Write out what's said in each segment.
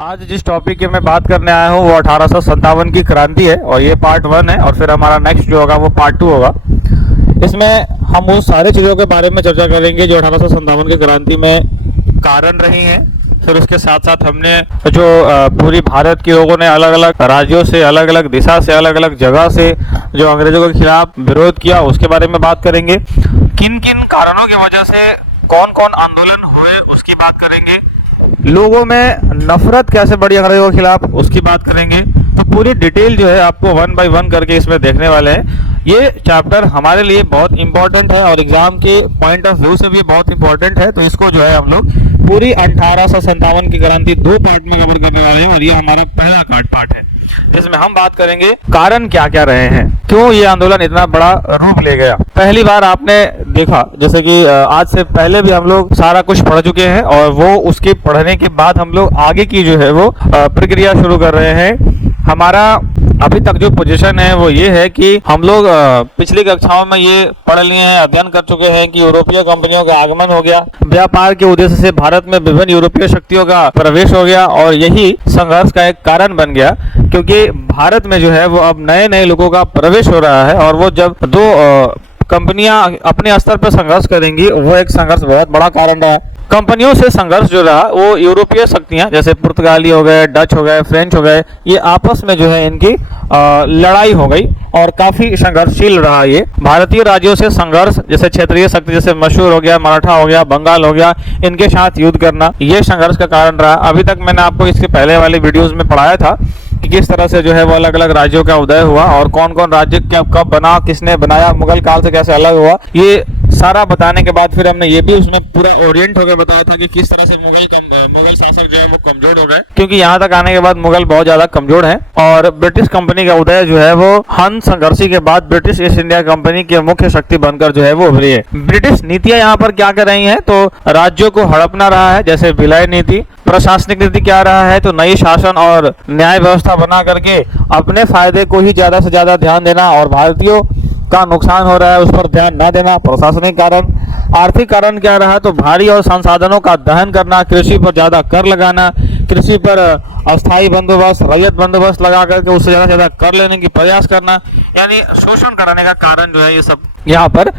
आज जिस टॉपिक की मैं बात करने आया हूँ वो 1857 की क्रांति है और ये पार्ट 1 है और फिर हमारा नेक्स्ट जो होगा वो पार्ट 2 होगा। इसमें हम उन सारी चीज़ों के बारे में चर्चा करेंगे जो 1857 की क्रांति में कारण रही हैं। फिर उसके साथ साथ हमने जो पूरी भारत के लोगों ने अलग अलग राज्यों से, अलग अलग दिशा से, अलग अलग जगह से जो अंग्रेजों के खिलाफ विरोध किया उसके बारे में बात करेंगे। किन किन कारणों की वजह से कौन कौन आंदोलन हुए उसकी बात करेंगे। लोगों में नफरत कैसे बढ़ी अंग्रेजों के खिलाफ उसकी बात करेंगे। तो पूरी डिटेल जो है आपको 1 बाय 1 करके इसमें देखने वाले हैं। ये चैप्टर हमारे लिए बहुत इंपॉर्टेंट है और एग्जाम के पॉइंट ऑफ व्यू से भी बहुत इंपॉर्टेंट है। तो इसको जो है हम लोग पूरी 1857 की क्रांति 2 पार्ट में कवर करने वाले हैं और ये हमारा पहला पार्ट है जिसमें हम बात करेंगे कारण क्या क्या रहे हैं, क्यों ये आंदोलन इतना बड़ा रूप ले गया। पहली बार आपने देखा जैसे कि आज से पहले भी हम लोग सारा कुछ पढ़ चुके हैं और वो उसके पढ़ने के बाद हम लोग आगे की जो है वो प्रक्रिया शुरू कर रहे हैं। हमारा अभी तक जो पोजीशन है वो ये है कि हम लोग पिछली कक्षाओं में ये पढ़ लिए हैं, अध्ययन कर चुके हैं कि यूरोपीय कंपनियों का आगमन हो गया, व्यापार के उद्देश्य से भारत में विभिन्न यूरोपीय शक्तियों का प्रवेश हो गया और यही संघर्ष का एक कारण बन गया क्योंकि भारत में जो है वो अब नए नए लोगों का प्रवेश हो रहा है और वो जब दो कंपनियां अपने स्तर पर संघर्ष करेंगी वो एक संघर्ष बहुत बड़ा कारण रहा। कंपनियों से संघर्ष जो रहा वो यूरोपीय शक्तियां जैसे पुर्तगाली हो गए, डच हो गए, फ्रेंच हो गए, ये आपस में जो है इनकी लड़ाई हो गई और काफी संघर्षशील रहा। ये भारतीय राज्यों से संघर्ष जैसे क्षेत्रीय शक्ति जैसे मशहूर हो गया, मराठा हो गया, बंगाल हो गया, इनके साथ युद्ध करना ये संघर्ष का कारण रहा। अभी तक मैंने आपको इसके पहले वाले वीडियोज में पढ़ाया था कि किस तरह से जो है वो अलग अलग राज्यों का उदय हुआ और कौन कौन राज्य कब बना, किसने बनाया, मुगल काल से कैसे अलग हुआ। ये सारा बताने के बाद फिर हमने ये भी उसमें पूरा ओरिएंट होकर बताया था कि किस तरह से मुगल शासक जो है वो कमजोर हो गए क्योंकि यहाँ तक आने के बाद मुगल बहुत ज्यादा कमजोर हैं और ब्रिटिश कंपनी का उदय जो है वो हन संघर्षी के बाद ब्रिटिश ईस्ट इंडिया कंपनी की मुख्य शक्ति बनकर जो है वो उभरी है। ब्रिटिश नीतियां यहाँ पर क्या कर रही हैं तो राज्यों को हड़पना रहा है जैसे विलय नीति। प्रशासनिक नीति क्या रहा है तो नई शासन और न्याय व्यवस्था बना करके अपने फायदे को ही ज्यादा से ज्यादा ध्यान देना और भारतीयों का नुकसान हो रहा है उस पर ध्यान न देना। प्रशासनिक कारण। आर्थिक कारण क्या रहा तो भारी और संसाधनों का दहन करना, कृषि पर ज्यादा कर लगाना, कृषि पर अस्थायी बंदोबस्त, रैयत बंदोबस्त लगा करके उससे ज्यादा से ज्यादा कर लेने की प्रयास करना, यानी शोषण कराने का कारण जो है ये सब यहाँ पर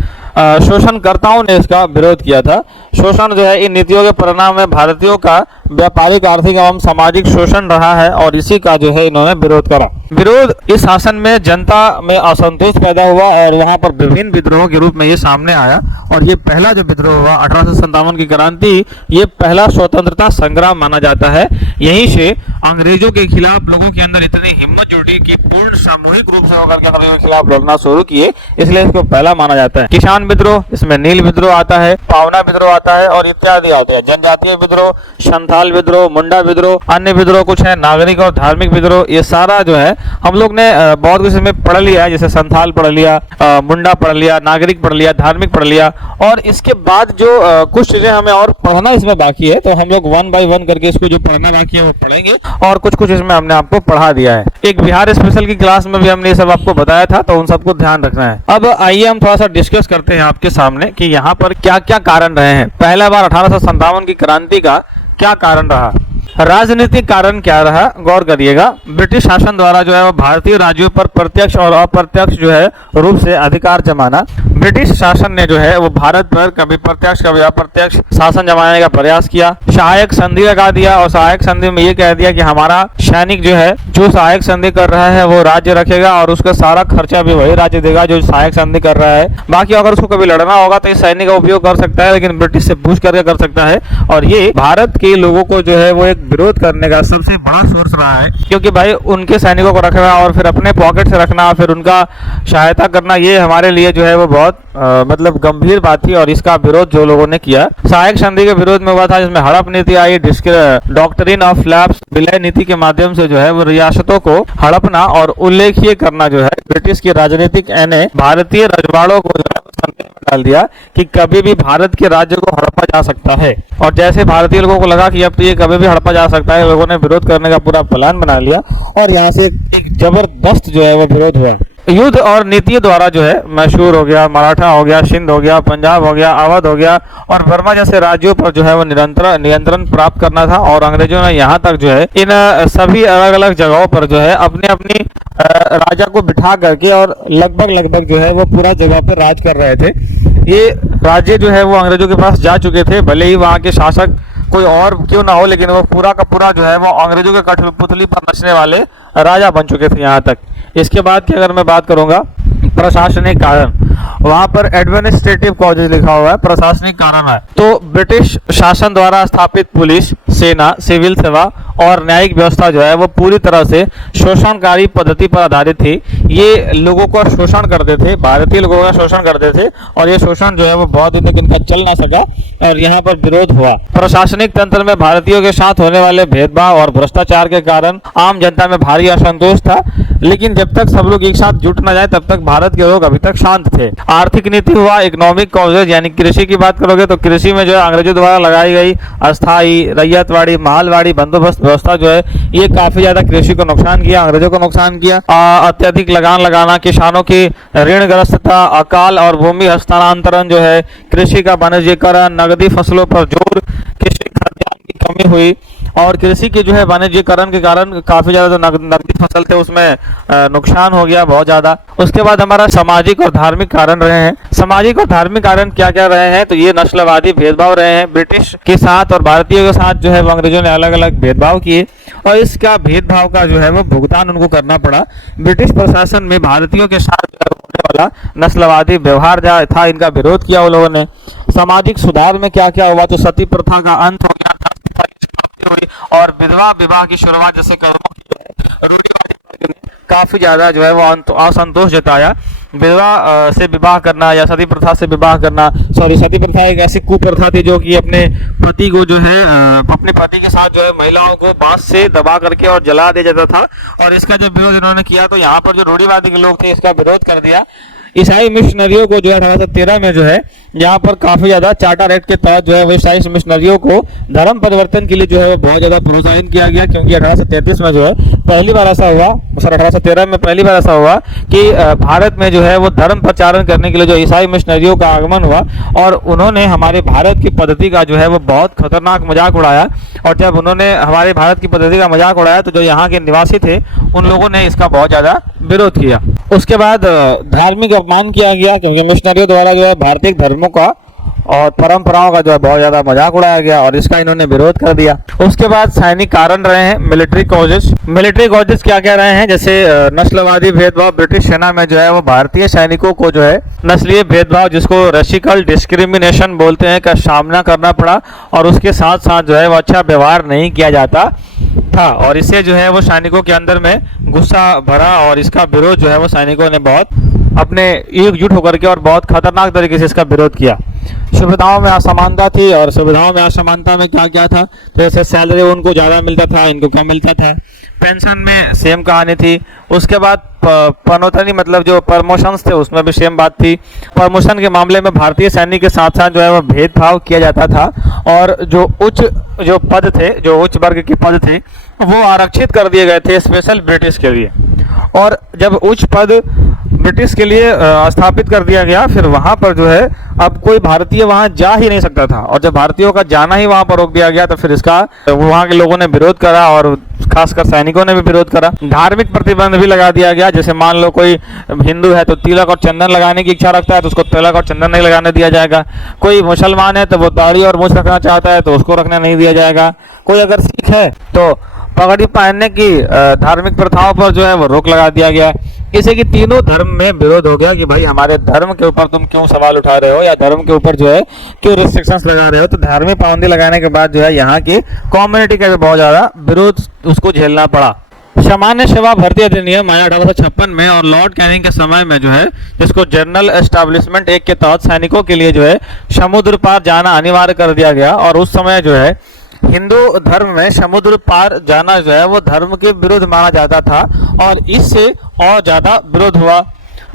शोषणकर्ताओं ने इसका विरोध किया था। शोषण जो है इन नीतियों के परिणाम में भारतीयों का व्यापारिक, आर्थिक एवं सामाजिक शोषण रहा है और इसी का जो है इन्होंने विरोध करा। विरोध इस शासन में जनता में असंतोष पैदा हुआ और वहां पर विभिन्न विद्रोह के रूप में ये सामने आया और ये पहला जो विद्रोह हुआ 1857 की क्रांति ये पहला स्वतंत्रता संग्राम माना जाता है। यहीं से अंग्रेजों के खिलाफ लोगों के अंदर इतनी हिम्मत जुटी कि पूर्ण सामूहिक रूप से होकर के अंग्रेजों के खिलाफ लड़ना शुरू किए, इसलिए इसको पहला माना जाता है। किसान विद्रोह, इसमें नील विद्रोह आता है, पावना विद्रोह आता है और इत्यादि आते हैं। जनजातीय विद्रोह, संथाल विद्रोह, मुंडा विद्रोह, अन्य विद्रोह कुछ है, नागरिक और धार्मिक विद्रोह, ये सारा जो है हम लोग ने बहुत कुछ इसमें पढ़ लिया है जैसे संथाल पढ़ लिया, मुंडा पढ़ लिया, नागरिक पढ़ लिया, धार्मिक पढ़ लिया और इसके बाद जो कुछ चीजें हमें और पढ़ना इसमें बाकी है तो हम लोग 1 बाय 1 करके इसको जो पढ़ना बाकी है वो पढ़ेंगे और कुछ कुछ इसमें हमने आपको पढ़ा दिया है। एक बिहार स्पेशल की क्लास में भी हमने ये सब आपको बताया था तो उन सबको ध्यान रखना है। अब आइए हम थोड़ा सा डिस्कस करते हैं आपके सामने कि यहाँ पर क्या क्या कारण रहे हैं। पहला बार 1857 की क्रांति का क्या कारण रहा, राजनीतिक कारण क्या रहा, गौर करिएगा। ब्रिटिश शासन द्वारा जो है वो भारतीय राज्यों पर प्रत्यक्ष और अप्रत्यक्ष जो है रूप से अधिकार जमाना। ब्रिटिश शासन ने जो है वो भारत पर कभी प्रत्यक्ष कभी अप्रत्यक्ष शासन जमाने का प्रयास किया। सहायक संधि लगा दिया और सहायक संधि में ये कह दिया कि हमारा सैनिक जो है जो सहायक संधि कर रहा है वो राज्य रखेगा और उसका सारा खर्चा भी वही राज्य देगा जो सहायक संधि कर रहा है। बाकी अगर उसको कभी लड़ना होगा तो इस सैनिक का उपयोग कर सकता है लेकिन ब्रिटिश से पूछ करके कर सकता है। और ये भारत के लोगों को जो है वो एक विरोध करने का सबसे बड़ा सोर्स रहा है क्योंकि भाई उनके सैनिकों को रखना और फिर अपने पॉकेट से रखना, फिर उनका सहायता करना, ये हमारे लिए जो है वो बहुत मतलब गंभीर बात थी और इसका विरोध जो लोगों ने किया सहायक संधि के विरोध में हुआ था जिसमें हड़प नीति आई, डॉक्ट्रिन ऑफ लैप्स, विलय नीति के माध्यम से जो है वो रियासतों को हड़पना और उल्लेखीय करना जो है ब्रिटिश की राजनीतिक ने भारतीय रजवाड़ों को डाल दिया कि कभी भी भारत के राज्य को हड़पा जा सकता है। और जैसे भारतीय लोगों को लगा कि अब तो ये कभी भी हड़पा जा सकता है, लोगों ने विरोध करने का पूरा प्लान बना लिया और यहाँ से एक जबरदस्त जो है वो विरोध हुआ। युद्ध और नीतियों द्वारा जो है मैसूर हो गया, मराठा हो गया, सिंध हो गया, पंजाब हो गया, अवध हो गया और बर्मा जैसे राज्यों पर जो है वो नियंत्रण प्राप्त करना था। और अंग्रेजों ने यहाँ तक जो है इन सभी अलग अलग जगहों पर जो है अपने अपनी राजा को बिठा करके और लगभग जो है वो पूरा जगह पर राज कर रहे थे। ये राज्य जो है वो अंग्रेजों के पास जा चुके थे, भले ही वहाँ के शासक कोई और क्यों ना हो, लेकिन वो पूरा का पूरा जो है वो अंग्रेजों के कठपुतली पर नचने वाले राजा बन चुके थे यहाँ तक। इसके बाद की अगर मैं बात करूंगा प्रशासनिक कारण, वहां पर एडमिनिस्ट्रेटिव कॉजेज लिखा हुआ है, प्रशासनिक कारण है। तो ब्रिटिश शासन द्वारा स्थापित पुलिस, सेना, सिविल सेवा और न्यायिक व्यवस्था जो है वो पूरी तरह से शोषणकारी पद्धति पर आधारित थी। ये लोगों का शोषण करते थे, भारतीय लोगों का शोषण करते थे और ये शोषण जो है वो बहुत दिन तक इनका चल ना सका और यहाँ पर विरोध हुआ। प्रशासनिक तंत्र में भारतीयों के साथ होने वाले भेदभाव और भ्रष्टाचार के कारण आम जनता में भारी असंतोष था, लेकिन जब तक सब लोग एक साथ जुट न जाए तब तक भारत के लोग अभी तक शांत थे। आर्थिक नीति हुआ, इकोनॉमिक कॉजेज यानी कृषि की बात करोगे तो कृषि में जो है अंग्रेजों द्वारा लगाई गई अस्थायी रैयतवाड़ी, मालवाड़ी बंदोबस्त व्यवस्था जो है ये काफी ज्यादा कृषि को नुकसान किया, अंग्रेजों को नुकसान किया। अत्यधिक लगान लगाना, किसानों की ऋणग्रस्तता, अकाल और भूमि हस्तांतरण जो है, कृषि का वाणिज्यीकरण, नगदी फसलों पर जोर, कृषि खाद्यान्न की कमी हुई और कृषि के जो है वाणिज्यीकरण के कारण काफी ज्यादा जो नकदी फसल थे उसमें नुकसान हो गया बहुत ज्यादा। उसके बाद हमारा सामाजिक और धार्मिक कारण रहे हैं। सामाजिक और धार्मिक कारण क्या क्या रहे हैं, तो ये नस्लवादी भेदभाव रहे हैं। ब्रिटिश के साथ और भारतीयों के साथ जो है वो अंग्रेजों ने अलग अलग भेदभाव किए और इसका भेदभाव का जो है वो भुगतान उनको करना पड़ा। ब्रिटिश प्रशासन में भारतीयों के साथ होने वाला नस्लवादी व्यवहार जो था इनका विरोध किया उन लोगों ने। सामाजिक सुधार में क्या क्या हुआ, तो सती प्रथा का अंत हो गया हुई और विधवा विवाह की शुरुआत जैसे कदमों की रूढ़िवादी ने काफी ज्यादा जो है वो असंतोष जताया। विधवा से विवाह करना या सती प्रथा से विवाह करना, सती प्रथा एक ऐसी कुप्रथा थी जो कि अपने पति को जो है अपने पति के साथ जो है महिलाओं को बांस से दबा करके और जला दिया जाता था और इसका जब विरोध इन्होंने किया तो यहाँ पर जो रूढ़िवादी के लोग थे इसका विरोध कर दिया। ईसाई मिशनरियों को जो है 1813 में जो है यहाँ पर काफी ज्यादा चार्टर एक्ट के तहत जो है वो ईसाई मिशनरियों को धर्म परिवर्तन के लिए जो है वो बहुत ज्यादा प्रोत्साहित किया गया, क्योंकि 1833 में जो है पहली बार ऐसा हुआ, 1813 में पहली बार ऐसा हुआ कि भारत में जो है वो धर्म प्रचारण करने के लिए जो ईसाई मिशनरियों का आगमन हुआ और उन्होंने हमारे भारत की पद्धति का जो है वो बहुत खतरनाक मजाक उड़ाया। और जब उन्होंने हमारे भारत की पद्धति का मजाक उड़ाया तो जो यहाँ के निवासी थे उन लोगों ने इसका बहुत ज्यादा विरोध किया। उसके बाद धार्मिक अपमान किया गया, क्योंकि मिशनरियों द्वारा जो है भारतीय धर्मों का और परंपराओं का जो है बहुत ज्यादा मजाक उड़ाया गया और इसका इन्होंने विरोध कर दिया। उसके बाद सैनिक कारण रहे हैं, मिलिट्री कॉजेज। मिलिट्री कॉजेज क्या क्या रहे हैं, जैसे नस्लवादी भेदभाव। ब्रिटिश सेना में जो है वो भारतीय सैनिकों को जो है नस्लीय भेदभाव जिसको रेसिकल डिस्क्रिमिनेशन बोलते हैं का सामना करना पड़ा और उसके साथ साथ जो है वो अच्छा व्यवहार नहीं किया जाता था और इससे जो है वो सैनिकों के अंदर में गुस्सा भरा और इसका विरोध जो है वो सैनिकों ने बहुत अपने एकजुट होकर के और बहुत खतरनाक तरीके से इसका विरोध किया। सुविधाओं में असमानता थी और सुविधाओं में असमानता में क्या क्या था, तो जैसे सैलरी उनको ज़्यादा मिलता था, इनको कम मिलता था। पेंशन में सेम कहानी थी। उसके बाद पनोतनी मतलब जो प्रमोशंस थे उसमें भी सेम बात थी। प्रमोशन के मामले में भारतीय सैनिक के साथ साथ जो है वो भेदभाव किया जाता था और जो पद थे, जो उच्च वर्ग के पद थे वो आरक्षित कर दिए गए थे स्पेशल ब्रिटिश के लिए। और जब उच्च पद ब्रिटिश के लिए स्थापित कर दिया गया फिर वहां पर जो है अब कोई भारतीय वहां जा ही नहीं सकता था और जब भारतीयों का जाना ही वहां पर रोक दिया गया तो फिर इसका वहां के लोगों ने विरोध करा और खासकर सैनिकों ने भी विरोध करा। धार्मिक प्रतिबंध भी लगा दिया गया, जैसे मान लो कोई हिंदू है तो तिलक और चंदन लगाने की इच्छा रखता है तो उसको तिलक और चंदन नहीं लगाने दिया जाएगा। कोई मुसलमान है तो वो दाढ़ी और मूंछ रखना चाहता है तो उसको रखने नहीं दिया जाएगा। कोई अगर सिख है तो पगड़ी पहनने की धार्मिक प्रथाओं पर जो है वो रोक लगा दिया गया। इसे कि तीनों धर्म में विरोध हो गया कि भाई हमारे धर्म के ऊपर तुम क्यों सवाल उठा रहे हो या धर्म के ऊपर जो है क्यों रिस्ट्रिक्शंस लगा रहे हो। तो धार्मिक पाबंदी लगाने के बाद जो है यहाँ की कम्युनिटी का भी बहुत ज्यादा विरोध उसको झेलना पड़ा। सामान्य सेवा भर्ती अधिनियम आया 1856 में और लॉर्ड कैनिंग के समय में जो है जिसको जनरल एस्टेब्लिशमेंट एक्ट के तहत सैनिकों के लिए जो है समुद्र पार जाना अनिवार्य कर दिया गया। और उस समय जो है हिंदू धर्म में समुद्र पार जाना जो है वो धर्म के विरुद्ध माना जाता था और इससे और ज्यादा विरोध हुआ।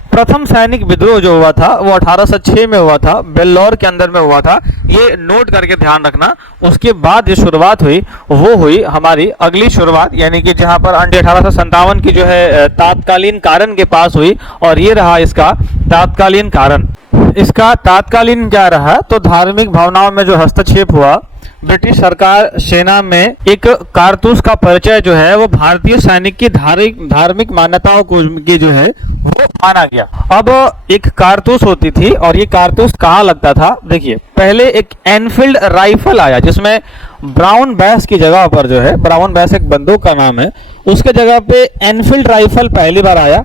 प्रथम सैनिक विद्रोह जो हुआ था वो 1806 में हुआ था, बेल्लौर के अंदर में हुआ था। ये नोट करके ध्यान रखना। उसके बाद जो शुरुआत हुई वो हुई हमारी अगली शुरुआत, यानी कि जहां पर 1857 की जो है तात्कालीन कारण के पास हुई, और ये रहा इसका तात्कालीन कारण। इसका तात्कालीन क्या रहा, तो धार्मिक भावनाओं में जो हस्तक्षेप हुआ, ब्रिटिश सरकार सेना में एक कारतूस का परिचय जो है वो भारतीय सैनिक की धार्मिक मान्यताओं को की जो है वो माना गया। अब एक कारतूस होती थी, और ये कारतूस कहाँ लगता था, देखिए पहले एक एनफील्ड राइफल आया जिसमें ब्राउन बैस की जगह पर जो है, ब्राउन बैस एक बंदूक का नाम है, उसके जगह पे एनफील्ड राइफल पहली बार आया।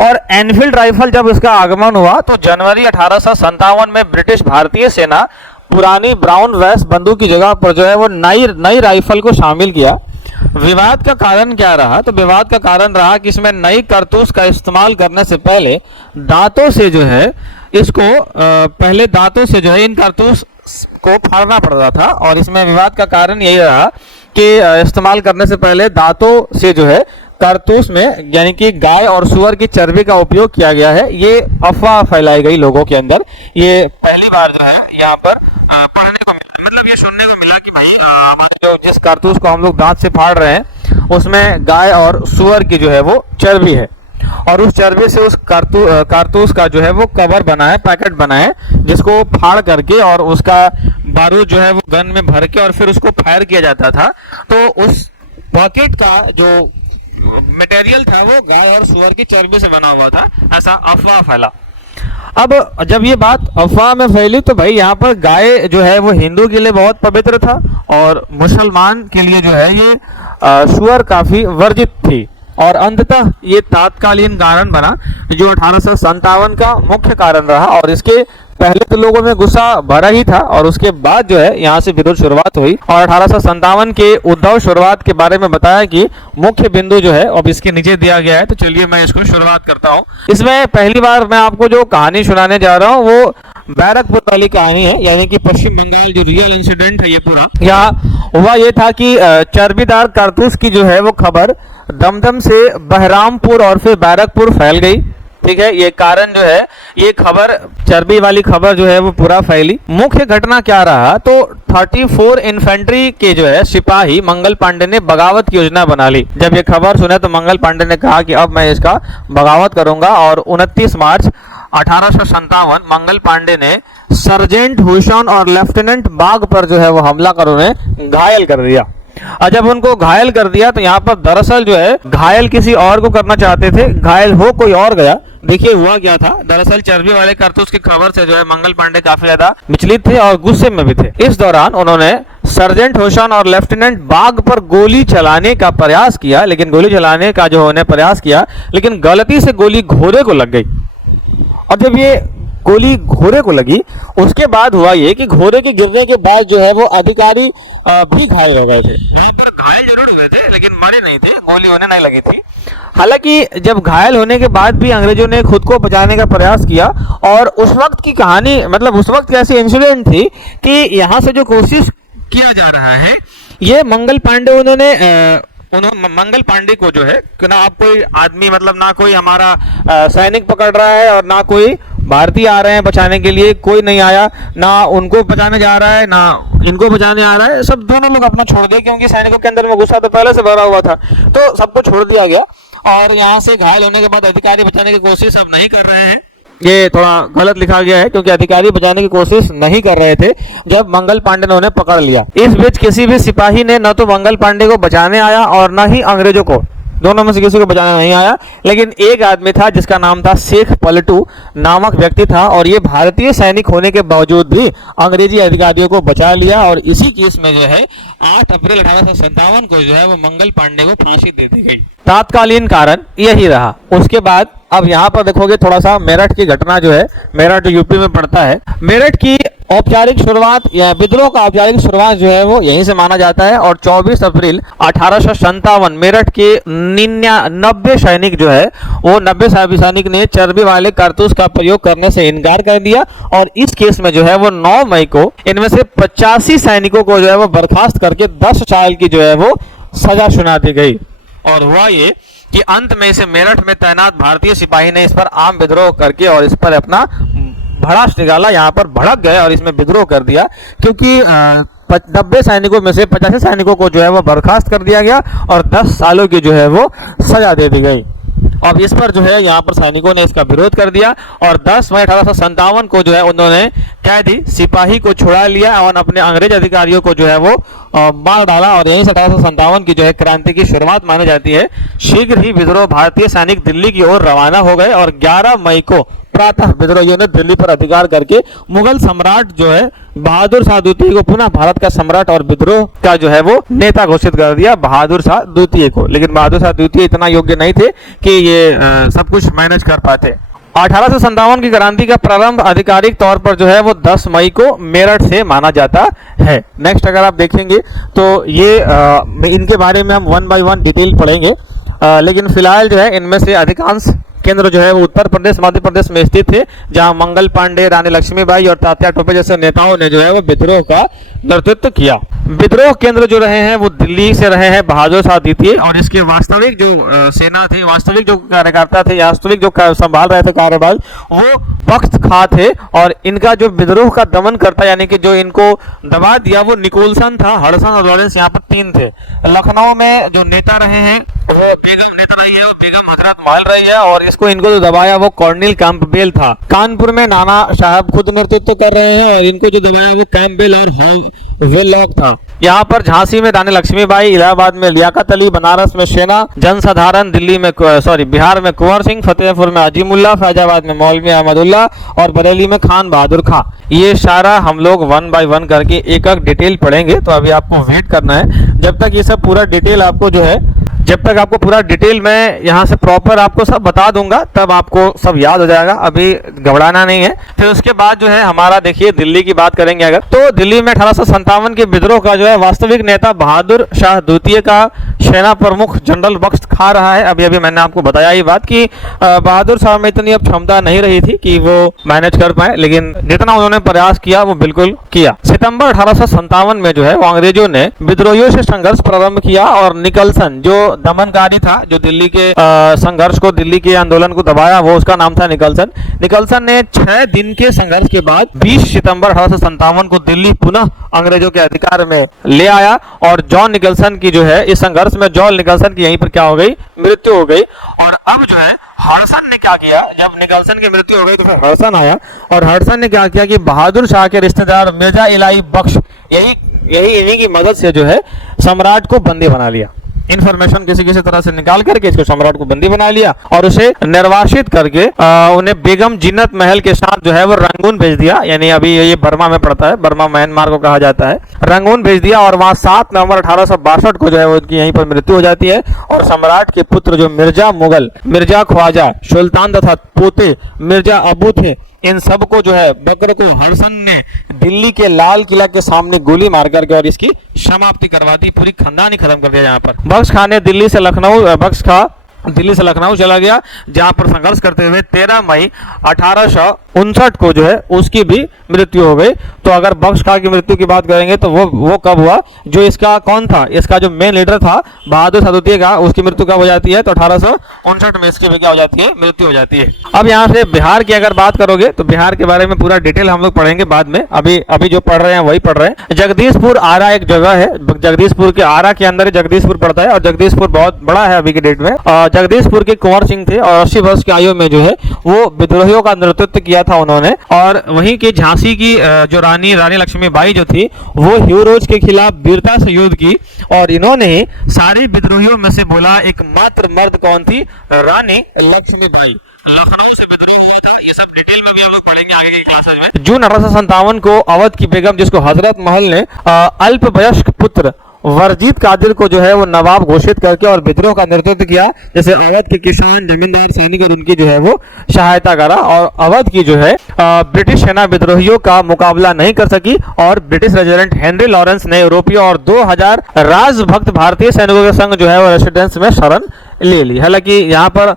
और एनफील्ड राइफल जब इसका आगमन हुआ तो जनवरी 1857 में ब्रिटिश भारतीय सेना पुरानी ब्राउन वेस बंदूक की जगह पर जो है वो नई राइफल को शामिल किया। विवाद का कारण क्या रहा, तो विवाद का कारण रहा कि इसमें नई कारतूस का इस्तेमाल करने से पहले दांतों से जो है इसको पहले दांतों से जो है इन कारतूस को फाड़ना पड़ता था। और इसमें विवाद का कारण यही रहा कि इस्तेमाल करने से पहले दांतों से जो है कारतूस में यानी कि गाय और सुअर की चर्बी का उपयोग किया गया है। ये अफवाह फैलाई गई लोगों के अंदर। ये पहली बार जो है यहाँ पर पढ़ने को मिला, मतलब ये सुनने को मिला कि भाई हमारे जो जिस कारतूस को हम लोग दांत से फाड़ रहे हैं उसमें गाय और सुअर की जो है वो चर्बी है, और उस चर्बी से उस कारतूस का जो है वो कवर बनाए, पैकेट बनाए, जिसको फाड़ करके और उसका बारूद जो है वो गन में भर के और फिर उसको फायर किया जाता था। तो उस पॉकेट का जो मटेरियल था वो गाय और सुअर की चर्बी से बना हुआ था, ऐसा अफवाह फैला। अब जब ये बात अफवाह में फैली तो भाई यहाँ पर गाय जो है वो हिंदू के लिए बहुत पवित्र था, और मुसलमान के लिए जो है ये सुअर काफी वर्जित थी। और अंततः ये तात्कालीन कारण बना जो 1857 का मुख्य कारण रहा। और इसके पहले तो लोगों में गुस्सा भरा ही था, और उसके बाद जो है यहाँ से विरोध शुरुआत हुई। और 1857 के उद्धव शुरुआत के बारे में बताया कि मुख्य बिंदु जो है अब इसके नीचे दिया गया है। तो चलिए मैं इसको शुरुआत करता हूँ। इसमें पहली बार मैं आपको जो कहानी सुनाने जा रहा हूँ वो बैरकपुर वाली कहानी है, यानी कि पश्चिम बंगाल जो रियल इंसिडेंट है ये पूरा। यहाँ हुआ ये था कि चर्बीदार कारतूस की जो है वो खबर दमदम से बहरामपुर और फिर बैरकपुर फैल गई। ठीक है, ये कारण जो है ये खबर चर्बी वाली खबर जो है वो पूरा फैली। मुख्य घटना क्या रहा, तो 34 इन्फेंट्री के जो है सिपाही मंगल पांडे ने बगावत की योजना बना ली। जब ये खबर सुने तो मंगल पांडे ने कहा कि अब मैं इसका बगावत करूंगा, और 29 मार्च 1857 मंगल पांडे ने सर्जेंट हुसैन और लेफ्टिनेंट बाग पर जो है वो हमला कर उन्हें घायल कर दिया। और जब उनको घायल कर दिया तो यहाँ पर दरअसल जो है घायल किसी और को करना चाहते थे, घायल हो कोई और गया। देखिए हुआ क्या था, दरअसल चर्बी वाले कारतूस की खबर से जो है मंगल पांडे काफी ज्यादा विचलित थे और गुस्से में भी थे। इस दौरान उन्होंने सर्जेंट हुसैन और लेफ्टिनेंट बाग पर गोली चलाने का प्रयास किया, लेकिन गोली चलाने का जो उन्हें प्रयास किया, लेकिन गलती से गोली घोड़े को लग गई। और जब ये गोली घोड़े को लगी उसके बाद हुआ ये कि घोड़े के गिरने के बाद जो है वो अधिकारी भी घायल हो गए थे। घायल जरूर हुए थे लेकिन मरे नहीं थे, गोली उन्हें नहीं लगी थी। हालांकि जब घायल होने के बाद भी अंग्रेजों ने खुद को बचाने का प्रयास किया, और उस वक्त की कहानी मतलब उस वक्त ऐसी इंसिडेंट थी कि यहाँ से जो कोशिश किया जा रहा है ये मंगल पांडे उन्होंने मंगल पांडे को जो है कि ना आप कोई आदमी मतलब ना कोई हमारा सैनिक पकड़ रहा है और ना कोई भारतीय आ रहे हैं बचाने के लिए, कोई नहीं आया, ना उनको बचाने जा रहा है ना इनको बचाने आ रहा है, सब दोनों लोग अपना छोड़ दिए क्योंकि सैनिकों के अंदर में गुस्सा तो पहले से भरा हुआ था, तो सबको छोड़ दिया गया। और यहाँ से घायल होने के बाद अधिकारी बचाने की कोशिश अब नहीं कर रहे हैं। ये थोड़ा गलत लिखा गया है क्योंकि अधिकारी बचाने की कोशिश नहीं कर रहे थे जब मंगल पांडे ने उन्हें पकड़ लिया। इस बीच किसी भी सिपाही ने न तो मंगल पांडे को बचाने आया और न ही अंग्रेजों को, दोनों में से किसी को बचाना नहीं आया। लेकिन एक आदमी था जिसका नाम था शेख पलटू नामक व्यक्ति था, और ये भारतीय सैनिक होने के बावजूद भी अंग्रेजी अधिकारियों को बचा लिया। और इसी केस में जो है 8 अप्रैल 1857 को जो है वो मंगल पांडे को फांसी दे दी गई। तात्कालीन कारण यही रहा। उसके बाद अब यहाँ पर देखोगे थोड़ा सा मेरठ की घटना जो है, मेरठ यूपी में पड़ता है। मेरठ की औपचारिक शुरुआत या विद्रोह का औपचारिक शुरुआत जो है वो यहीं से माना जाता है। और 24 अप्रैल 1857 मेरठ के 90 सैनिक जो है वो 90 सैनिक ने चर्बी वाले कारतूस का प्रयोग करने से इनकार कर दिया। और इस केस में जो है वो 9 मई को इनमें से 85 सैनिकों को जो है वो बर्खास्त करके 10 साल की जो है वो सजा सुना दी गई। और हुआ ये कि अंत में इसे मेरठ में तैनात भारतीय सिपाही ने इस पर आम विद्रोह करके और इस पर अपना भड़ास निकाला, यहाँ पर भड़क गए और इसमें विद्रोह कर दिया, क्योंकि 90 सैनिकों में से 85 सैनिकों को जो है वो बर्खास्त कर दिया गया और 10 सालों की जो है वो सजा दे दी गई। अब इस पर जो है यहाँ पर सैनिकों ने इसका विरोध कर दिया और 10 मई 1857 को जो है उन्होंने कैदी सिपाही को छुड़ा लिया और अपने अंग्रेज अधिकारियों को जो है वो मार डाला और यहीं से 1857 की जो है क्रांति की शुरुआत मानी जाती है। शीघ्र ही विद्रोह भारतीय सैनिक दिल्ली की ओर रवाना हो गए और 11 मई को प्रातः विद्रोहियों ने दिल्ली पर अधिकार करके मुगल सम्राट जो है बहादुर शाह द्वितीय को पुनः भारत का सम्राट और विद्रोह का जो है वो नेता घोषित कर दिया, बहादुर शाह द्वितीय को। लेकिन बहादुर शाह द्वितीय इतना योग्य नहीं थे कि ये सब कुछ मैनेज कर पाते। 1857 की क्रांति का प्रारंभ आधिकारिक तौर पर जो है वो 10 मई को मेरठ से माना जाता है। नेक्स्ट अगर आप देखेंगे तो ये इनके बारे में हम 1 बाय 1 डिटेल पढ़ेंगे, लेकिन फिलहाल जो है इनमें से अधिकांश केंद्र जो है वो उत्तर प्रदेश मध्य प्रदेश में स्थित थे, जहां मंगल पांडे, रानी लक्ष्मीबाई और तात्या टोपे जैसे नेताओं ने जो है वो विद्रोह का नेतृत्व किया। विद्रोह केंद्र जो रहे हैं वो दिल्ली से रहे हैं बहादुर शाह द्वितीय, और इसके वास्तविक जो सेना थे, वास्तविक जो कार्यकर्ता थे, वास्तविक जो संभाल रहे थे कार्यभार, वो बख्त खां थे। और इनका जो विद्रोह का दमन करता यानी कि जो इनको दबा दिया वो निकोलसन था, हडसन और लॉरेंस, यहाँ पर 3 थे। लखनऊ में जो नेता रहे हैं वो बेगम हजरत महल रही है और इसको इनको जो दबाया वो कॉर्नेल कैंपबेल था। कानपुर में नाना साहब खुद नेतृत्व कर रहे हैं और इनको जो दबाया वो कैंपबेल और वेलॉक था। यहाँ पर झांसी में रानी लक्ष्मीबाई, इलाहाबाद में लियाकत अली, बनारस में सेना जनसाधारण, दिल्ली में बिहार में कुंवर सिंह, फतेहपुर में अजीमुल्ला, फैजाबाद में मौलवी अहमदुल्ला और बरेली में खान बहादुर खां। ये सारा हम लोग 1 बाय 1 करके एक डिटेल पढ़ेंगे, तो अभी आपको वेट करना है जब तक ये सब पूरा डिटेल आपको जो है, जब तक आपको पूरा डिटेल मैं यहाँ से प्रॉपर आपको सब बता दूंगा तब आपको सब याद हो जाएगा, अभी घबराना नहीं है। फिर उसके बाद जो है हमारा देखिए दिल्ली की बात करेंगे अगर, तो दिल्ली में 1857 के विद्रोह का जो है वास्तविक नेता बहादुर शाह द्वितीय का सेना प्रमुख जनरल बख्त खां रहा है। अभी अभी मैंने आपको बताया ये बात कि बहादुर शाह में इतनी अब क्षमता नहीं रही थी कि वो मैनेज कर पाए, लेकिन जितना उन्होंने प्रयास किया वो बिल्कुल किया। सितंबर 1857 में जो है वो अंग्रेजों ने विद्रोहियों से संघर्ष प्रारंभ किया और निकलसन जो दमनकारी था, जो दिल्ली के संघर्ष को, दिल्ली के आंदोलन को दबाया, वो उसका नाम था निकलसन। निकलसन ने 6 दिन के संघर्ष के बाद 20 सितंबर 1857 को दिल्ली पुनः अंग्रेजों के अधिकार में ले आया और जॉन निकलसन की जो है इस संघर्ष में जॉन निकलसन की यहीं पर क्या हो गई, मृत्यु हो गई। और अब जो है हडसन ने क्या किया, जब निकलसन की मृत्यु हो गई तो फिर हडसन आया और हडसन ने क्या किया कि बहादुर शाह के रिश्तेदार मिर्जा इलाही बख्श, यही इन्हीं की मदद से जो है सम्राट को बंदी बना लिया। इन्फॉर्मेशन किसी तरह से निकाल करके इसको सम्राट को बंदी बना लिया और उसे निर्वासित करके उन्हें बेगम जीनत महल के साथ जो है वो रंगून भेज दिया, यानी अभी ये बर्मा में पड़ता है, बर्मा म्यांमार को कहा जाता है। रंगून भेज दिया और वहां 7 नवंबर 1862 को जो है उनकी यहीं पर मृत्यु हो जाती है। और सम्राट के पुत्र जो मिर्जा मुगल, मिर्जा ख्वाजा, सुल्तान तथा पोते मिर्जा अबू थे, इन सबको जो है बकर को हडसन ने दिल्ली के लाल किला के सामने गोली मार करके और इसकी समाप्ति करवा दी, पूरी खानदान ही खत्म कर दिया। यहाँ पर बख्श खां ने दिल्ली से लखनऊ चला गया, जहां पर संघर्ष करते हुए 13 मई 1859 को जो है उसकी भी मृत्यु हो गई। तो अगर बख्श खां की मृत्यु की बात करेंगे तो वो कब हुआ, जो इसका कौन था, इसका जो मेन लीडर था बहादुर शाह द्वितीय का, उसकी मृत्यु कब हो जाती है, तो 1859 में इसकी भी क्या हो जाती है, मृत्यु हो जाती है। अब यहाँ से बिहार की अगर बात करोगे तो बिहार के बारे में पूरा डिटेल हम लोग पढ़ेंगे बाद में, अभी जो पढ़ रहे हैं वही पढ़ रहे हैं। जगदीशपुर आरा एक जगह है, जगदीशपुर के आरा के अंदर जगदीशपुर पड़ता है और जगदीशपुर बहुत बड़ा है अभी की डेट में। जगदीशपुर के कुंवर सिंह थे और 80 वर्ष की आयु में जो है वो विद्रोहियों का नेतृत्व किया था उन्होंने। और वहीं की झांसी की जो रानी लक्ष्मीबाई जो थी वो ह्यूरोज के खिलाफ वीरता से युद्ध की और इन्होंने सारे विद्रोहियों में से बोला एकमात्र मर्द कौन थी, रानी लक्ष्मीबाई। लखनऊ से विद्रोह हुआ था, ये सब डिटेल में भी हम लोग पढ़ेंगे आगे की क्लासेस में। जून 1857 को अवध की बेगम, जिसको हजरत महल ने अल्पवयस्क पुत्र वर्जित कादिर को जो है वो नवाब घोषित करके और विद्रोह का नेतृत्व किया। जैसे अवध के किसान, जमींदार, सैनिक और उनकी जो है वो सहायता करा और अवध की जो है ब्रिटिश सेना विद्रोहियों का मुकाबला नहीं कर सकी और ब्रिटिश रेजिडेंट हेनरी लॉरेंस ने यूरोपीय और 2000 राजभक्त भारतीय सैनिकों के संग जो है वो रेसिडेंस में शरण ले ली। हालांकि यहाँ पर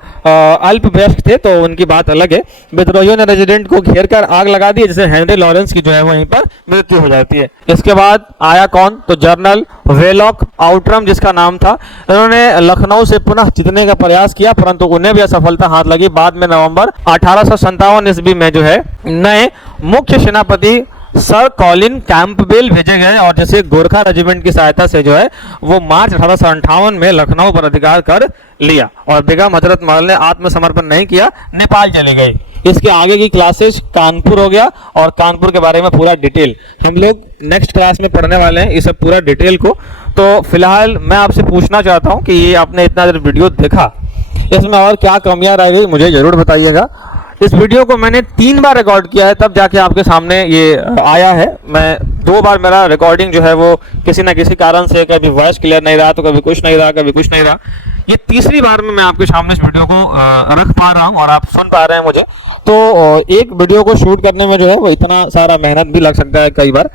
अल्पवयस्क थे तो उनकी बात अलग है। विद्रोहियों ने रेजिडेंट को घेर कर आग लगा दी, जिससे हेनरी लॉरेंस की जो है वहीं पर मृत्यु हो जाती है। इसके बाद आया कौन, तो जनरल वेलॉक आउटरम जिसका नाम था। इन्होंने लखनऊ से पुनः जीतने का प्रयास किया, परंतु उन्हें भी असफलता हाथ लगी। बाद में नवंबर 1857 ईस्वी में जो है नए मुख्य सेनापति सर कॉलिन कैंपबेल भेजे गए और जैसे गोरखा रेजिमेंट की सहायता से जो है वो मार्च 1858 में लखनऊ पर अधिकार कर लिया और बेगम हजरत महल ने आत्मसमर्पण नहीं किया, नेपाल चले गए। इसके आगे की क्लासेस कानपुर हो गया और कानपुर के बारे में पूरा डिटेल हम लोग नेक्स्ट क्लास में पढ़ने वाले हैं, इस पूरा डिटेल को। तो फिलहाल मैं आपसे पूछना चाहता हूँ कि ये आपने इतना देर वीडियो देखा, इसमें और क्या कमियां रह गई मुझे जरूर बताइएगा। इस वीडियो को मैंने 3 बार रिकॉर्ड किया है, तब जाके आपके सामने ये आया है। मैं 2 बार मेरा रिकॉर्डिंग जो है वो किसी ना किसी कारण से कभी वॉइस क्लियर नहीं रहा, तो कभी कुछ नहीं रहा, कभी कुछ नहीं रहा। ये तीसरी बार में मैं आपके सामने इस वीडियो को रख पा रहा हूँ और आप सुन पा रहे हैं मुझे। तो एक वीडियो को शूट करने में जो है वो इतना सारा मेहनत भी लग सकता है कई बार।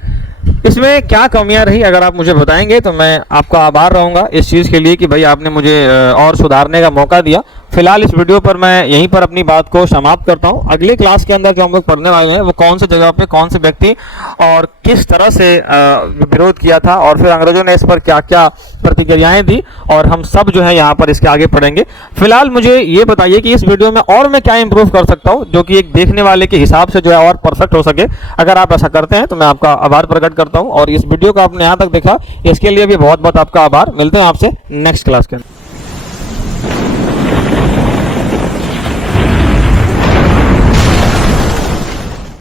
इसमें क्या कमियां रही अगर आप मुझे बताएंगे तो मैं आपका आभार रहूंगा इस चीज़ के लिए कि भाई आपने मुझे और सुधारने का मौका दिया। फिलहाल इस वीडियो पर मैं यहीं पर अपनी बात को समाप्त करता हूं। अगले क्लास के अंदर जो हम लोग पढ़ने वाले हैं वो कौन सी जगह पे कौन से व्यक्ति और किस तरह से विरोध किया था और फिर अंग्रेजों ने इस पर क्या क्या प्रतिक्रियाएं दी, और हम सब जो है यहाँ पर इसके आगे पढ़ेंगे। फिलहाल मुझे ये बताइए कि इस वीडियो में और मैं क्या इंप्रूव कर सकता हूँ जो कि एक देखने वाले के हिसाब से जो है और परफेक्ट हो सके। अगर आप ऐसा करते हैं तो मैं आपका आभार प्रकट करता हूँ, और इस वीडियो को आपने यहाँ तक देखा इसके लिए भी बहुत बहुत आपका आभार। मिलते हैं आपसे नेक्स्ट क्लास के अंदर।